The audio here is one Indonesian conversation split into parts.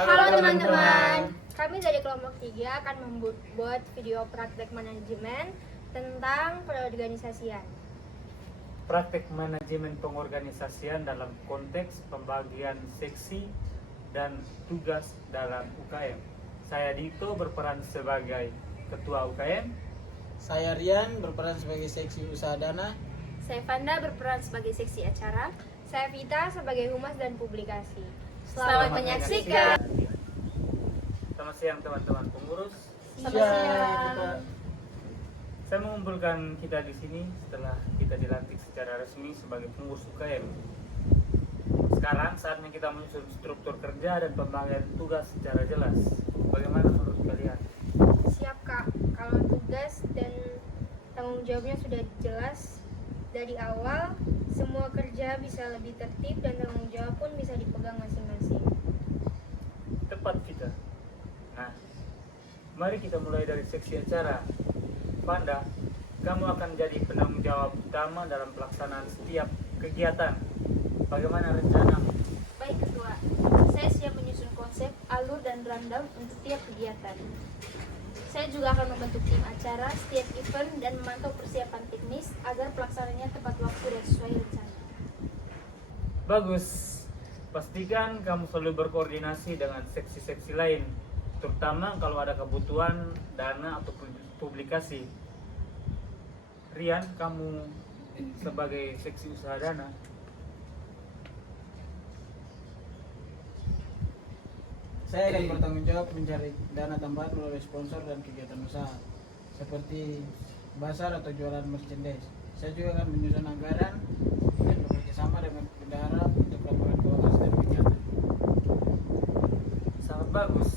Halo teman-teman, kami dari kelompok 3 akan membuat video praktek manajemen tentang perorganisasian. Praktek manajemen pengorganisasian dalam konteks pembagian seksi dan tugas dalam UKM. Saya Dito berperan sebagai Ketua UKM. Saya Rian berperan sebagai seksi usaha dana. Saya Fanda berperan sebagai seksi acara. Saya Vita sebagai humas dan publikasi. Selamat menyaksikan. Selamat siang teman-teman pengurus. Selamat siang. Saya mengumpulkan kita di sini setelah kita dilantik secara resmi sebagai pengurus UKM. Sekarang saatnya kita menyusun struktur kerja dan pembagian tugas secara jelas. Bagaimana menurut kalian? Siap Kak, kalau tugas dan tanggung jawabnya sudah jelas dari awal, semua kerja bisa lebih tertib dan tanggung jawab pun bisa dipegang masing-masing. Tepat kita. Nah, mari kita mulai dari seksi acara. Panda, kamu akan jadi penanggung jawab utama dalam pelaksanaan setiap kegiatan. Bagaimana rencana? Baik Ketua, saya siap menyusun konsep, alur, dan rundown untuk setiap kegiatan. Saya juga akan membentuk tim acara setiap event dan memantau persiapan teknis agar pelaksanaannya tepat waktu dan sesuai rencana. Bagus. Pastikan kamu selalu berkoordinasi dengan seksi-seksi lain, terutama kalau ada kebutuhan dana atau publikasi. Rian, kamu sebagai seksi usaha dana. Saya akan bertanggung jawab mencari dana tambahan melalui sponsor dan kegiatan usaha seperti bazar atau jualan merchandise. Saya juga akan menyusun anggaran dan bekerja sama dengan bendahara untuk laporan keuangan dan kegiatan. Sangat bagus.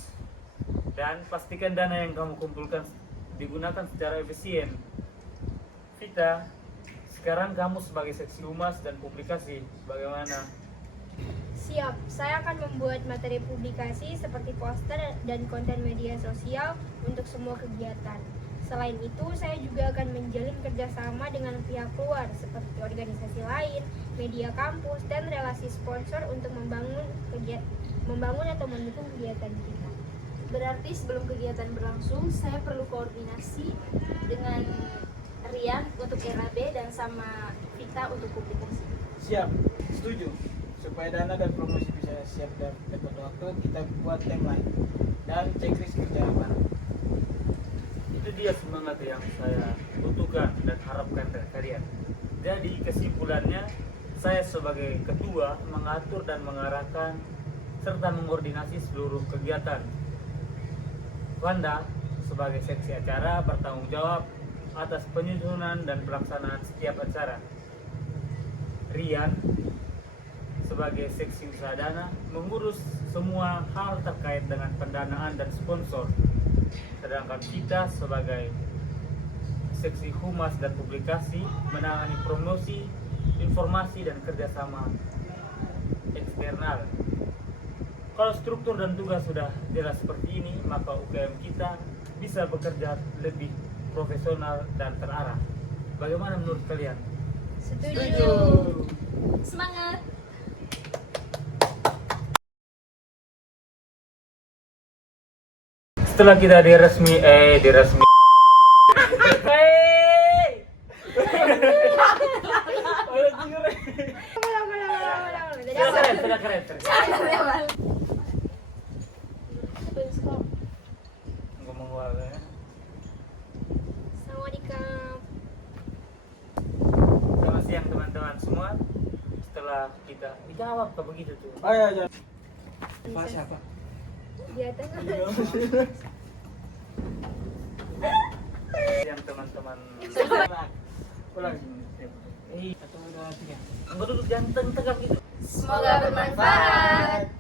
Dan pastikan dana yang kamu kumpulkan digunakan secara efisien. Vita, sekarang kamu sebagai seksi humas dan publikasi, bagaimana? Siap, saya akan membuat materi publikasi seperti poster dan konten media sosial untuk semua kegiatan. Selain itu, saya juga akan menjalin kerjasama dengan pihak luar seperti organisasi lain, media kampus, dan relasi sponsor untuk membangun atau mendukung kegiatan kita. Berarti sebelum kegiatan berlangsung, saya perlu koordinasi dengan Rian untuk RAB dan sama Vita untuk publikasi. Siap, setuju. Supaya dana dan promosi bisa siap dan tepat waktu, kita buat timeline dan checklist kerja bareng. Itu dia semangat yang saya butuhkan dan harapkan dari kalian. Jadi kesimpulannya, saya sebagai ketua mengatur dan mengarahkan serta mengkoordinasi seluruh kegiatan. Wanda sebagai seksi acara bertanggung jawab atas penyusunan dan pelaksanaan setiap acara. Rian sebagai seksi usaha dana mengurus semua hal terkait dengan pendanaan dan sponsor. Sedangkan kita sebagai seksi humas dan publikasi menangani promosi, informasi, dan kerjasama eksternal. Kalau struktur dan tugas sudah jelas seperti ini, maka UKM kita bisa bekerja lebih profesional dan terarah. Bagaimana menurut kalian? Setuju. Semangat! Setelah kita diresmi. Sudah keren. Ngomong wae. Sawadikap. Selamat siang teman-teman semua. Setelah kita dijawab ke begitu tuh. Ayo. Pak siapa? Kegiatan Siang teman-teman. Ulang. 1, 2, 3. Enggak duduk jangan tegak gitu. semoga bermanfaat.